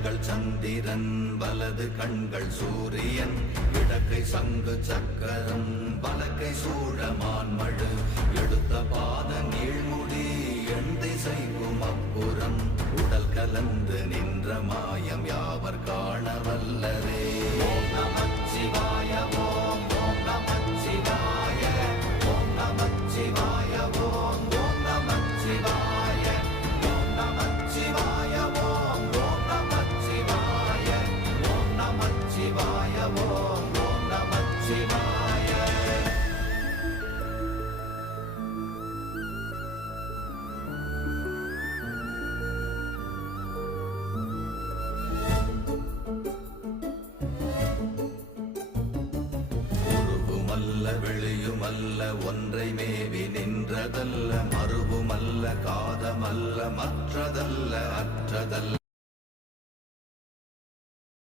கண்கள் சந்திரன் வலது கண்கள் சூரியன் இடக்கை சங்கு சக்கரம் வலக்கை சூழமான்மழு எடுத்த பாத நீழ்முடி எண் திசைக்கும் அப்புறம் உடல் கலந்து நின்ற மாயம் யாவர் காண வல்லரே. ஓம் நமச்சிவாய ஓம் ஓம் நமச்சிவாய ஓம் நமச்சிவாய ஓம் ஓம் நமச்சிவாய ஓம் நமச்சிவாய ஓம் ஓம் நமச்சிவாய ஓம் நமச்சிவாய ஓம் ஓம் நமச்சிவாய. வெளியுமல்ல ஒன்றை மேவி நின்றதல்ல மறுவுமல்ல காதமல்ல மற்றதல்ல அற்றதல்ல